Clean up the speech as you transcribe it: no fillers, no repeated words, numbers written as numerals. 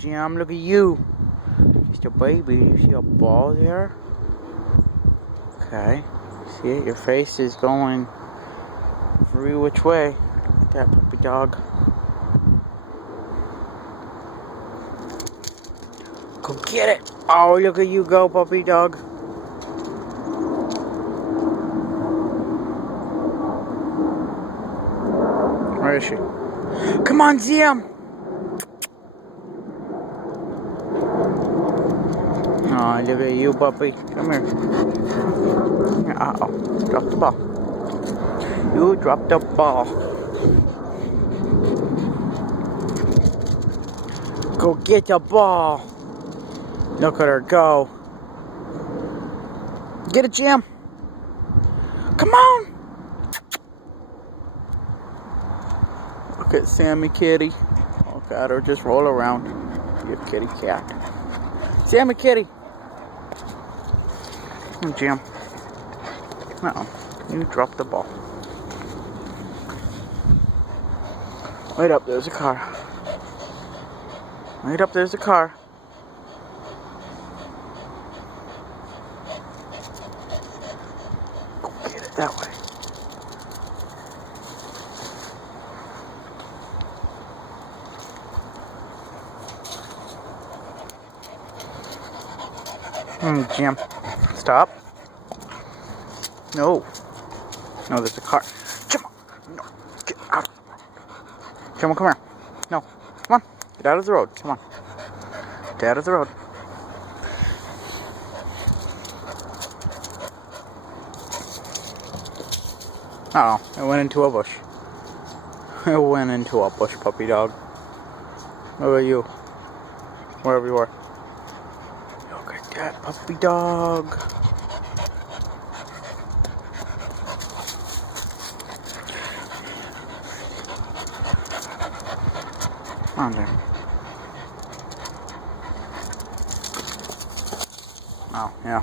Jim, look at you. Just a baby. You see a ball there? Okay. See it? Your face is going every which way. Look at that puppy dog. Go get it. Oh, look at you go, puppy dog. Where is she? Come on, Jim. Oh, look at you, puppy. Come here. Uh-oh. Drop the ball. You dropped the ball. Go get the ball. Look at her go. Get it, Jim. Come on. Look at Sammy Kitty. Look at her just roll around. You kitty cat. Sammy Kitty. Oh, Jim. Uh-oh. You dropped the ball. Wait up, there's a car. Wait up, there's a car. Go get it that way. Jim. Stop. No. No, there's a car. Jim. No. Get out. Jim, come here. No. Come on. Get out of the road. Come on. Get out of the road. Uh-oh. It went into a bush. It went into a bush, puppy dog. Look at you. Wherever you are. Look at that puppy dog. Come on there. Oh, yeah.